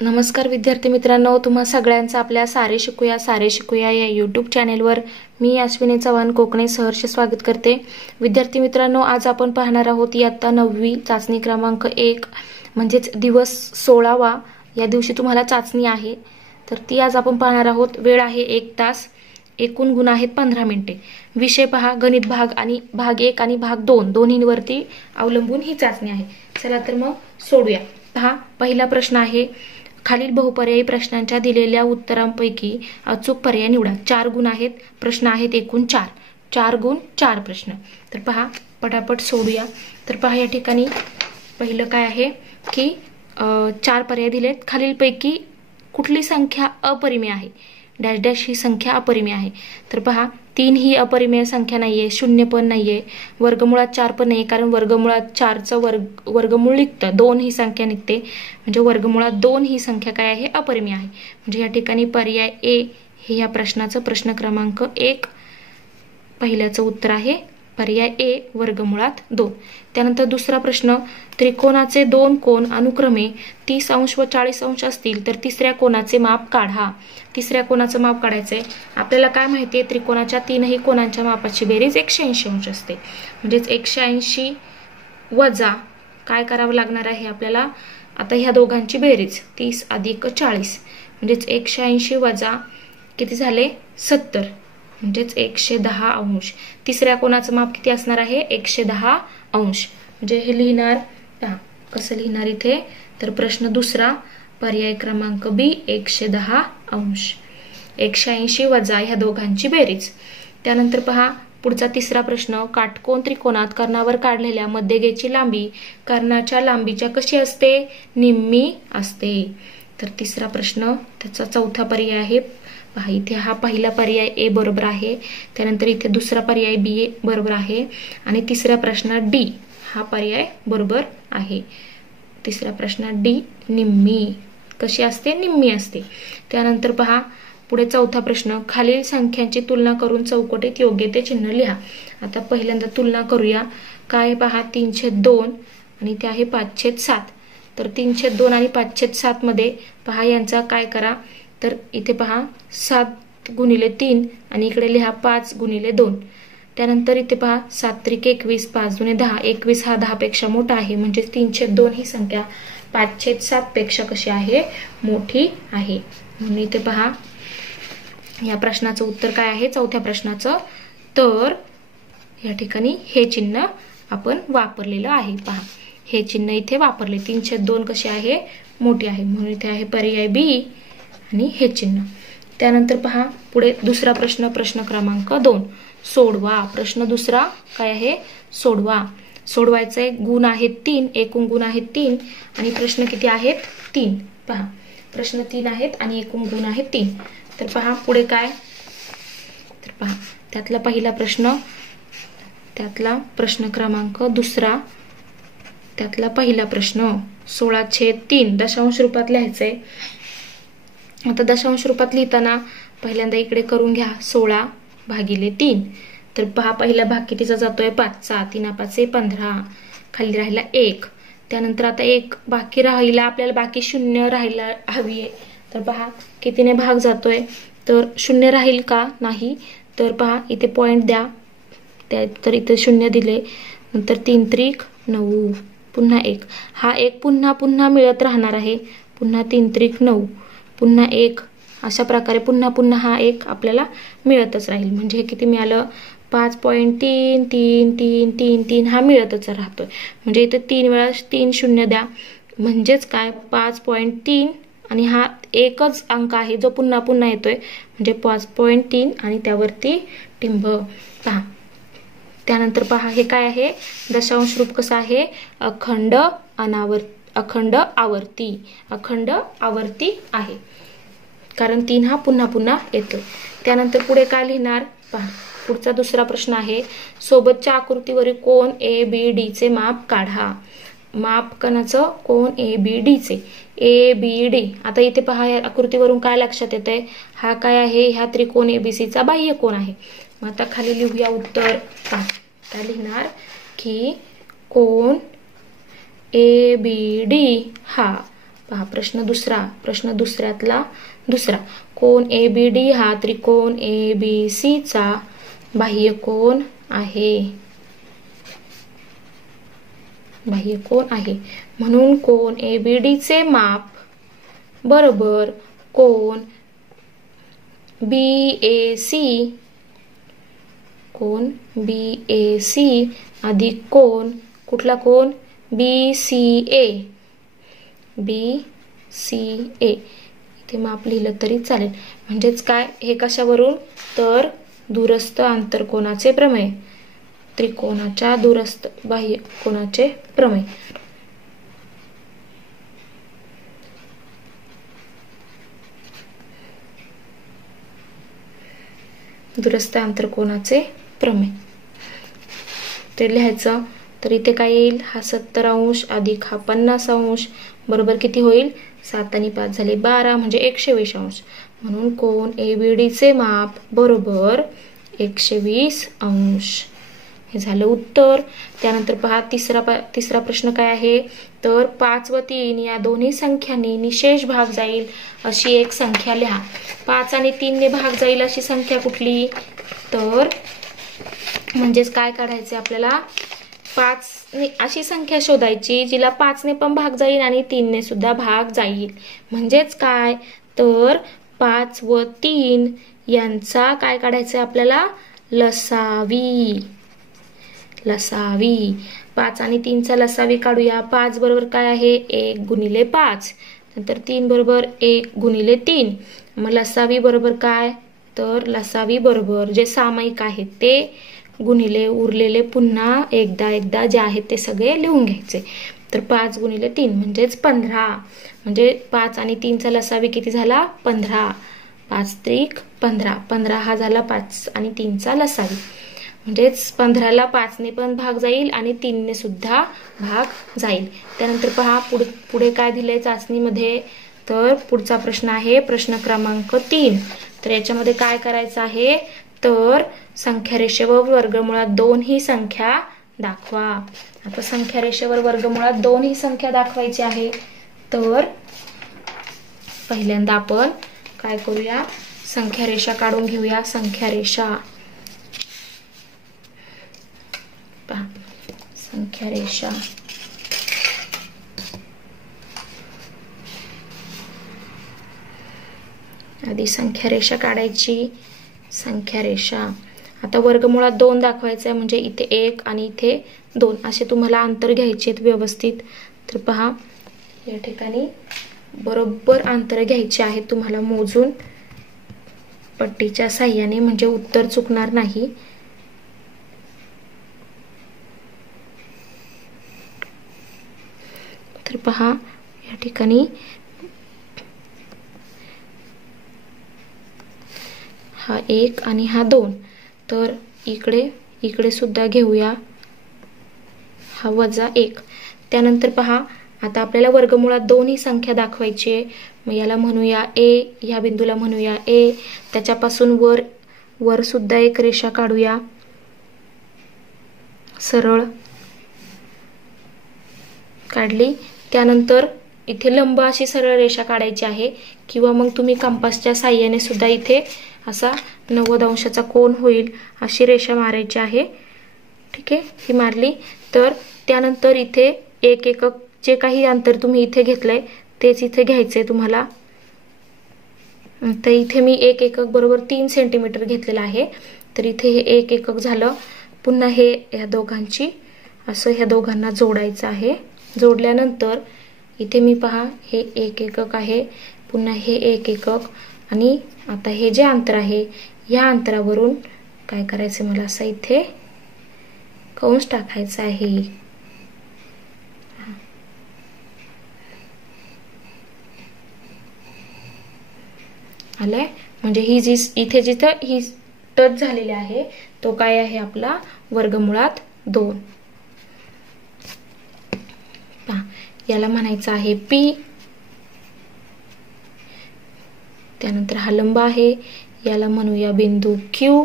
नमस्कार विद्यार्थी मित्रांनो, तुम्हा सगळ्यांचं आपल्या सारे शिकूया या यूट्यूब चॅनेलवर मी अश्विनी चव्हाण कोकणे सहर्ष स्वागत करते। विद्यार्थी मित्रांनो, आज आपण पाहणार आहोत इयत्ता 9वी चाचणी क्रमांक 1 म्हणजेच दिवस 16वा। या दिवशी तुम्हाला चाचणी आहे, तर ती आज आपण पाहणार आहोत। वेळ आहे 1 तास, एकूण गुण आहेत 15 मिनिटे। विषय पहा गणित भाग आणि भाग 1 आणि भाग 2 दोन्हींवरती अवलंबून ही चाचणी आहे। चला तर मग सोडूया। पहा, पहिला प्रश्न आहे, खालील बहुपर्यायी प्रश्नांच्या दिलेल्या उत्तरांपैकी अचूक पर्याय निवडा। 4 गुण आहेत, प्रश्न आहेत एकूण 4 गुण 4 प्रश्न। तर पहा पटापट सोडूया। तर पहा या ठिकाणी पहिलं काय आहे की 4 पर्याय दिलेत। खालीलपैकी कुठली संख्या अपरिमेय आहे? डॅश डॅश ही संख्या अपरिमेय आहे। तर पहा 3 ही अपरिमेय संख्या नाहीये, 0 पण नाहीये, वर्गमुळात 4 पण नाही, कारण वर्गमुळात 4चं वर्गमूळ निघतं, 2 ही संख्या निघते, म्हणजे वर्गमुळात 2 ही संख्या काय आहे? अपरिमेय आहे। म्हणजे या ठिकाणी पर्याय ए हे या प्रश्नाचं प्रश्न क्रमांक 1 पहिल्याचं उत्तर आहे, पर्याय ए वर्गमुळात 2। त्यानंतर दुसरा प्रश्न, त्रिकोणाचे 2 कोन अनुक्रमे 30 अंश व 40 अंश असतील तर तिसऱ्या कोनाचे माप काढा। तिसऱ्या कोनाचं माप काढायचंय। आपल्याला काय माहितीये, त्रिकोणाच्या 3ही कोनांच्या मापाची बेरीज 180 अंश असते। म्हणजेच 180 वजा काय करावं लागणार आहे आपल्याला? आता ह्या दोघांची बेरीज 30 अधिक 40 म्हणजेच 180 वजा किती झाले? 70 म्हणजेच 110 अंश। तिसऱ्या कोनाचं माप किती असणार आहे? 110 अंश। म्हणजे हे लिहिणार कसं लिहिणार इथे? तर प्रश्न दुसरा पर्याय क्रमांक बी 110 अंश। 180 वजा ह्या दोघांची बेरीज। त्यानंतर पहा पुढचा तिसरा प्रश्न, काटकोन त्रिकोणात कर्णावर काढलेल्या मध्यगेची लांबी कर्णाच्या लांबीच्या कशी असते? निम्मी असते। तर तिसरा प्रश्न त्याचा चौथा पर्याय आहे। पहा इथे हा पहिला पर्याय ए बरोबर आहे, त्यानंतर इथे दुसरा पर्याय बी बरोबर आहे आणि तिसरा प्रश्न डी हा पर्याय बरोबर आहे। तिसरा प्रश्न डी निम्मी कशी असते? निम्मी असते। त्यानंतर पहा पुढे चौथा प्रश्न, खालील संख्यांची तुलना करून चौकटीत योग्य ते चिन्ह लिहा। आता पहिल्यांदा तुलना करूया। काय पहा 3/2 आणि ते आहे 5/7। तर 3/2 आणि 5/7 मध्ये पहा यांचा काय करा, तर इथे पहा 7 गुणिले 3 आणि इकडे लिहा 5 गुणिले 2। त्यानंतर इथे पहा 7 त्रिक 21, 5 दुणे 10, 21 हा 10 पेक्षा मोठा आहे, म्हणजे 3/2 ही संख्या 5/7 पेक्षा कशी आहे? मोठी आहे। म्हणून इथे पहा या प्रश्नाचं उत्तर काय आहे? चौथ्या प्रश्नाचं। तर या ठिकाणी हे चिन्ह आपण वापरलेलं आहे। पहा हे चिन्ह इथे वापरले, 3/2 कशी आहे? मोठी आहे, म्हणून इथे आहे पर्याय बी आणि हे चिन्ह। त्यानंतर पहा पुढे दुसरा प्रश्न, प्रश्न क्रमांक 2 सोडवा। प्रश्न दुसरा काय आहे? सोडवा। सोडवायचे गुण आहेत 3, एकूण गुण आहेत 3 आणि प्रश्न किती आहेत? 3। पहा प्रश्न 3 आहेत आणि एकूण गुण आहेत 3। तर पहा पुढे काय, तर पहा त्यातला पहिला प्रश्न, त्यातला प्रश्न क्रमांक दुसरा, त्यातला पहिला प्रश्न 16/3 दशांश रूपात लिहायचंय। आता दशांश रूपात लिहिताना पहिल्यांदा इकडे करून घ्या 16/3। तर पहा पहिला भाग कितीचा जातोय? 5चा, 3×5 = 15, खाली राहिला 1। त्यानंतर आता 1 बाकी राहिला, आपल्याला बाकी 0 राहायला हवी आहे। तर पहा कितीने भाग जातोय? तर 0 राहील का? नाही। तर पहा इथे पॉइंट द्या, तर इथे 0 दिले, नंतर 3 त्रिक 9, पुन्हा 1, हा 1 पुन्हा पुन्हा मिळत राहणार आहे, पुन्हा 3 त्रिक 9, पुन्हा 1, अशा प्रकारे पुन्हा पुन्हा हा 1 आपल्याला मिळतच राहील। म्हणजे हे किती मिळालं? 5.3333 हा मिळतच राहतोय। म्हणजे इथे 3 वेळा 3 0 द्या, म्हणजेच काय 5.3 आणि हा एकच अंक आहे जो पुन्हा पुन्हा येतोय, म्हणजे 5.3 आणि त्यावरती टिंब। पहा त्यानंतर पहा हे काय आहे? दशांश रूप कसं आहे? अखंड आवर्ती आहे, कारण 3 हा पुन्हा पुन्हा येतोय। त्यानंतर पुढे काय लिहिणार? पहा पुढचा दुसरा प्रश्न आहे, सोबतच्या आकृतीवरील कोन ABD चे माप काढा। माप कोणाचं? कोन ABD चे, ABD। आता इथे पहा या आकृतीवरून काय लक्षात येतंय? हा काय आहे? ह्या त्रिकोण ABC चा बाह्य कोन आहे। मग आता खाली लिहूया उत्तर। काय लिहिणार की कोन ABD हा पहा प्रश्न दुसऱ्यातला दुसरा, कोन ABD हा त्रिकोण ABC चा बाह्यकोन आहे. बाह्यकोन आहे म्हणून कोन ABD चे माप बरोबर कोन BAC, कोन BAC अधिक कोन कुठला कोन BCA. इथे माप लिहिलं तरी चालेल. म्हणजेच काय, हे कशावरून, तर दूरस्थ आंतरकोनाचे प्रमेय, त्रिकोणाच्या दूरस्थ बाह्य कोनाचे प्रमेय. दूरस्थ आंतरकोनाचे प्रमेय ते लिहायचं. तर इथे काय येईल, हा 70 अंश अधिक हा 50 अंश बरोबर किती होईल, 7 आणि 5 झाले 12 म्हणजे 120 अंश. म्हणून कोन ABD चे माप बरोबर 120 अंश. हे झालं उत्तर. त्यानंतर पहा तिसरा प्रश्न काय आहे, तर 5 व 3 या दोन्ही संख्यांनी निशेष भाग जाईल अशी एक संख्या लिहा. 5 आणि 3 ने भाग जाईल अशी संख्या कुठली, तर म्हणजेच काय काढायचे आपल्याला, 5 ने अशी संख्या शोधायची जिला 5 ने पण भाग जाईल आणि 3 ने सुद्धा भाग जाईल. म्हणजेच काय, तर 5 व 3 यांचा काय काढायचं आपल्याला, लसावी. 5 आणि 3 चा लसावी काढूया. 5 बरोबर काय आहे, 1 गुणिले 5. नंतर 3 बरोबर 1 गुणिले 3. मग लसावी बरोबर काय, तर लसावी बरोबर जे सामायिक आहे ते गुणिले उरलेले पुन्हा एकदा जे आहेत ते सगळे लिहून घ्यायचे. तर 5 गुणिले 3 म्हणजेच 15. म्हणजे 5 आणि 3 चा लसावी किती झाला, 15. 5 त्रिक 15. 15 हा झाला 5 आणि 3 चा लसावी. म्हणजेच 15 ला 5 ने पण भाग जाईल आणि 3 ने सुद्धा भाग जाईल. त्यानंतर पहा पुढे काय दिलंय चाचणीमध्ये, तर पुढचा प्रश्न आहे प्रश्न क्रमांक 3. तर याच्यामध्ये काय करायचं आहे, तर संख्या रेषेवर वर्गमुळात 2 ही संख्या दाखवा. आता संख्या रेषेवर वर्गमुळात 2 ही संख्या दाखवायची आहे. तर पहिल्यांदा आपण काय करूया, संख्या रेषा काढून घेऊया. संख्या रेषा, संख्या रेषा आधी संख्या रेषा काढायची. संख्या रेषा आता वर्गमुळात 2 दाखवायचं आहे, म्हणजे इथे 1 आणि इथे 2 असे तुम्हाला अंतर घ्यायचे व्यवस्थित. तर पहा या ठिकाणी बरोबर अंतर घ्यायचे आहे तुम्हाला मोजून पट्टीच्या साहाय्याने, म्हणजे उत्तर चुकणार नाही. तर पहा या ठिकाणी हा 1 आणि हा 2. तर इकडे सुद्धा घेऊया हा -1. त्यानंतर पहा आता आपल्याला वर्गमुळात 2 ही संख्या दाखवायची आहे. मग याला म्हणूया A, ह्या बिंदूला म्हणूया A. त्याच्यापासून वर सुद्धा एक रेषा काढूया सरळ. काढली. त्यानंतर इथे लंब अशी सरळ रेषा काढायची आहे, किंवा मग तुम्ही कंपासच्या साहाय्याने सुद्धा इथे असा 90 अंशाचा कोन होईल अशी रेषा मारायची आहे. ठीक आहे, ही मारली. तर त्यानंतर इथे 1 एकक जे काही अंतर तुम्ही इथे घेतलंय तेच इथे घ्यायचंय तुम्हाला. तर इथे मी 1 एकक बरोबर 3 सेंटीमीटर घेतलेला आहे. तर इथे हे 1 एकक झालं. पुन्हा हे ह्या दोघांची असं ह्या दोघांना जोडायचं आहे. जोडल्यानंतर इथे मी पहा हे 1 एकक आहे, पुन्हा हे 1 एकक, आणि आता हे जे अंतर आहे या अंतरावरून काय करायचं, मला असं इथे कंस टाकायचा आहे. आलंय. म्हणजे ही जी इथे जिथं ही टच झालेली आहे तो काय आहे आपला वर्गमुळात 2. याला म्हणायचं आहे P. त्यानंतर हा लंब आहे, याला म्हणूया बिंदू Q,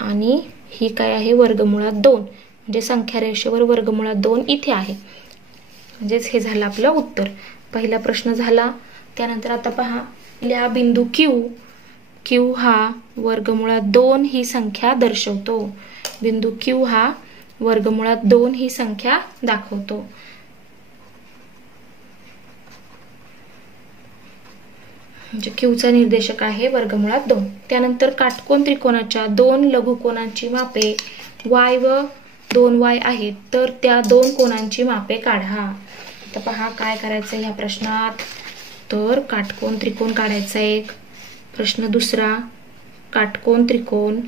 आणि ही काय आहे वर्गमुळात 2. म्हणजे संख्या रेषेवर वर्गमुळात 2 इथे आहे. म्हणजेच हे झालं आपलं उत्तर. पहिला प्रश्न झाला. त्यानंतर आता पहा, या बिंदू Q हा वर्गमुळात 2 ही संख्या दर्शवतो. बिंदू Q हा वर्गमुळात 2 ही संख्या दाखवतो. म्हणजे Qचा निर्देशक आहे वर्गमुळात 2. त्यानंतर काटकोन त्रिकोणाच्या 2 लघुकोनांची मापे y व 2y आहेत, तर त्या 2 कोनांची मापे काढा. आता पहा काय करायचं ह्या प्रश्नात. तर काटकोन त्रिकोण काढायचा एक. प्रश्न दुसरा, काटकोन त्रिकोण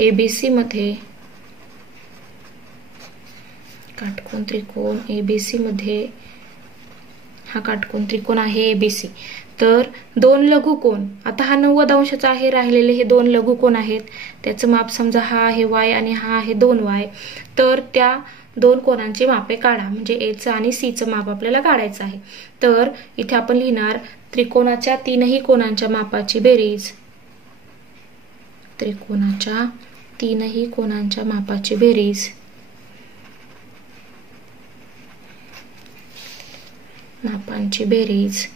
ABC मध्ये, काटकोन त्रिकोण ABC मध्ये, हा काटकोन त्रिकोण आहे ABC. तर 2 लघुकोन, आता हा 90 अंशाचा आहे, राहिलेले हे 2 लघुकोन आहेत, त्याचं माप समजा हा आहे y आणि हा आहे 2y. तर त्या 2 कोनांची मापे काढा. म्हणजे A चं आणि C चं माप आपल्याला काढायचं आहे. तर इथे आपण लिहिणार त्रिकोणाच्या 3ही कोनांच्या मापाची बेरीज. त्रिकोणाच्या 3ही कोनांच्या मापाची बेरीज. मापांची बेरीज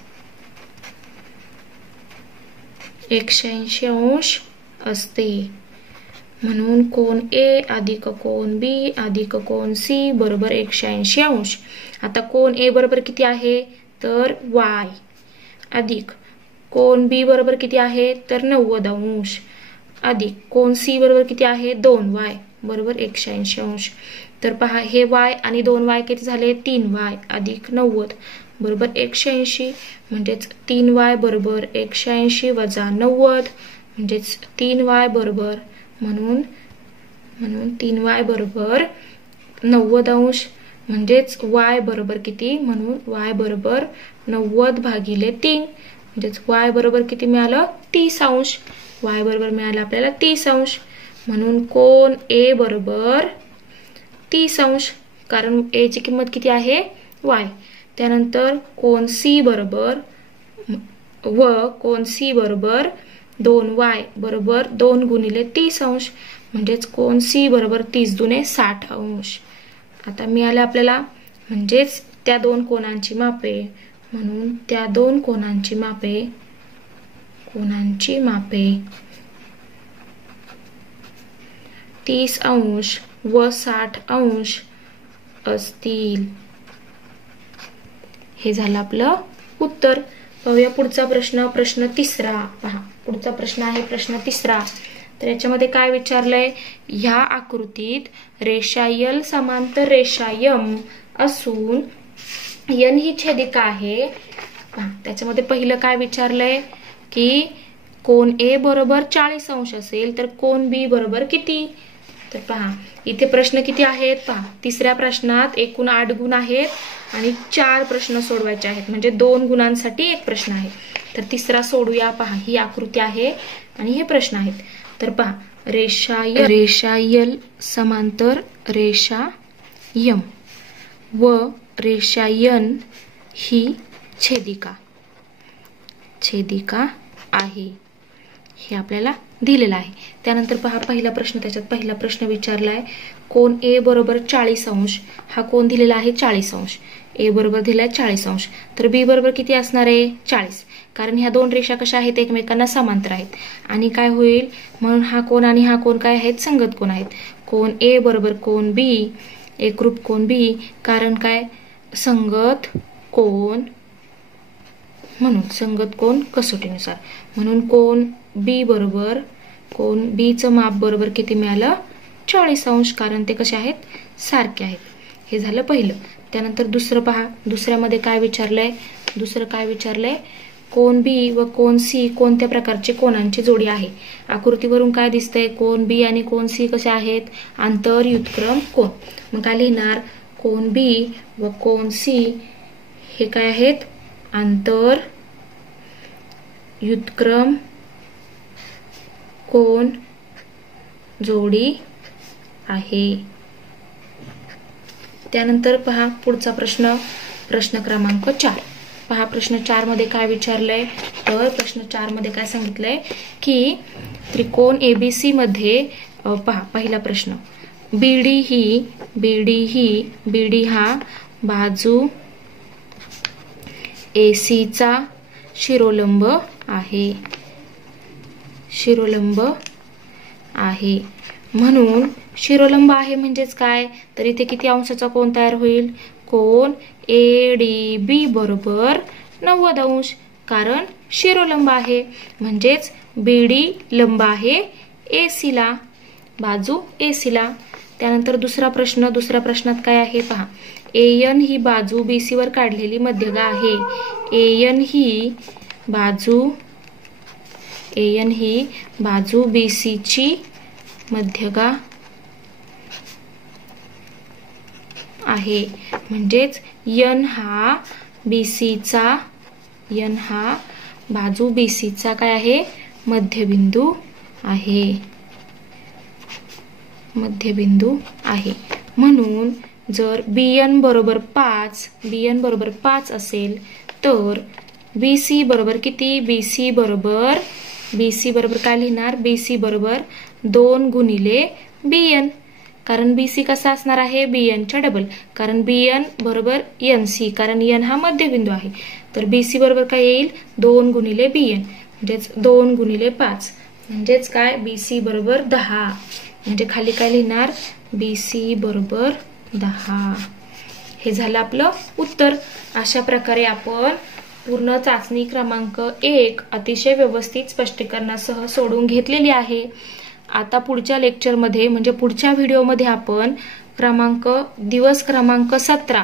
180 अंश असते. म्हणून कोन A अधिक कोन B अधिक कोन C बरोबर 180 अंश. आता कोन A बरोबर किती आहे, तर y, अधिक कोन B बरोबर किती आहे, तर 90 अंश, अधिक कोन C बरोबर किती आहे, 2y बरोबर 180 अंश. तर पहा, हे y आणि 2y किती झाले, 3y अधिक 90 बरोबर 180. म्हणजेच 3y बरोबर 180 वजा 90 म्हणजेच 3y बरोबर, म्हणून 3y बरोबर 90 अंश. म्हणजेच y बरोबर किती, म्हणून y बरोबर 90 भागिले 3. म्हणजेच y बरोबर किती मिळालं, 30 अंश. y बरोबर मिळालं आपल्याला 30 अंश. म्हणून कोन A बरोबर 30 अंश, कारण A ची किंमत किती आहे, y. त्यानंतर कोन C बरोबर कोन C बरोबर 2y बरोबर 2 गुणिले 30 अंश. म्हणजेच कोन C बरोबर 30 दुने 60 अंश. आता मिळालं आपल्याला. म्हणजेच त्या 2 कोनांची मापे, म्हणून त्या 2 कोनांची मापे 30 अंश व 60 अंश असतील. हे झालं आपलं उत्तर. पाहूया पुढचा प्रश्न. प्रश्न तिसरा पहा. पुढचा प्रश्न आहे प्रश्न तिसरा. तर याच्यामध्ये काय विचारलंय, ह्या आकृतीत रेषा L समांतर रेषा M असून N ही छेदिका आहे. त्याच्यामध्ये पहिलं काय विचारलंय की कोन A बरोबर 40 अंश असेल तर कोन B बरोबर किती. तर पहा, इथे प्रश्न किती आहेत पहा. तिसऱ्या प्रश्नात एकूण 8 गुण आहेत आणि 4 प्रश्न सोडवायचे आहेत. म्हणजे 2 गुणांसाठी 1 प्रश्न आहे. तर तिसरा सोडूया. पहा, ही आकृती आहे आणि हे प्रश्न आहेत. तर पहा, रेषा L समांतर रेषा M व रेषा N ही छेदिका आहे, हे आपल्याला दिलेलं आहे. त्यानंतर पहा, पहिला प्रश्न. त्याच्यात पहिला प्रश्न विचारलाय कोन A बरोबर 40 अंश. हा कोन दिलेला आहे 40 अंश. A बरोबर दिलाय 40 अंश. तर B बरोबर किती असणार आहे, 40. कारण ह्या 2 रेषा कशा आहेत, एकमेकांना समांतर आहेत. आणि काय होईल, म्हणून हा कोन आणि हा कोन काय आहेत, संगत कोन आहेत. कोन A बरोबर कोन B, एकरूप कोन B. कारण काय, संगत कोन, म्हणून संगत कोन कसोटीनुसार. म्हणून कोन B बरोबर, कोन B चं माप बरोबर किती मिळालं, 40 अंश. कारण ते कसे आहेत, सारखे आहेत. हे झालं पहिलं. त्यानंतर दुसरं पहा. दुसऱ्यामध्ये काय विचारलंय, कोन B व कोन C कोणत्या प्रकारचे कोनांची जोडी आहे. आकृतीवरून काय दिसतंय, कोन B आणि कोन C कसे आहेत, आंतर व्युत्क्रम कोन. मग काय लिहिणार, कोन B व कोन C हे काय आहेत, आंतर व्युत्क्रम कोन जोडी आहे. त्यानंतर पहा पुढचा प्रश्न. प्रश्न क्रमांक 4. पहा, प्रश्न 4 मध्ये काय विचारलंय, तर प्रश्न 4 मध्ये काय सांगितलंय की त्रिकोण ABC मध्ये पहा, पहिला प्रश्न, BD हा बाजू AC चा शिरोलंब आहे, शिरोलंब आहे. म्हणून शिरोलंब आहे म्हणजेच काय, तर इथे किती अंशाचा कोन तयार होईल, कोन ADB बरोबर 90 अंश, कारण शिरोलंब आहे. म्हणजेच BD लंब आहे AC ला, बाजू AC ला. त्यानंतर दुसरा प्रश्न, दुसऱ्या प्रश्नात काय आहे पहा. AN ही बाजू BC वर काढलेली मध्यगा आहे. AN ही बाजू BC ची मध्यगा आहे. म्हणजेच N हा बाजू BC चा काय आहे, मध्यबिंदू आहे, मध्यबिंदू आहे. म्हणून जर BN बरोबर 5 असेल तर BC बरोबर किती, BC बरोबर काय लिहिणार, BC बरोबर 2 गुणिले BN, कारण BC कसा असणार आहे, BN च्या डबल, कारण BN बरोबर NC, कारण N हा मध्यबिंदू आहे. तर BC बरोबर काय येईल, 2 गुणिले BN, म्हणजेच 2 गुणिले 5, म्हणजेच काय, BC बरोबर 10. म्हणजे खाली काय लिहिणार, BC बरोबर 10. हे झालं आपलं उत्तर. अशा प्रकारे आपण पूर्ण चाचणी क्रमांक 1 अतिशय व्यवस्थित स्पष्टीकरणासह सोडवून घेतलेली आहे. आता पुढच्या लेक्चरमध्ये म्हणजे पुढच्या व्हिडिओमध्ये आपण दिवस क्रमांक 17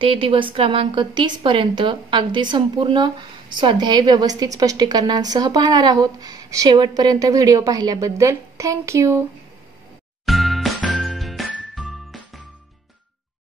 ते दिवस क्रमांक 30 पर्यंत अगदी संपूर्ण स्वाध्याय व्यवस्थित स्पष्टीकरणासह पाहणार आहोत. शेवटपर्यंत व्हिडिओ पाहिल्याबद्दल थँक्यू.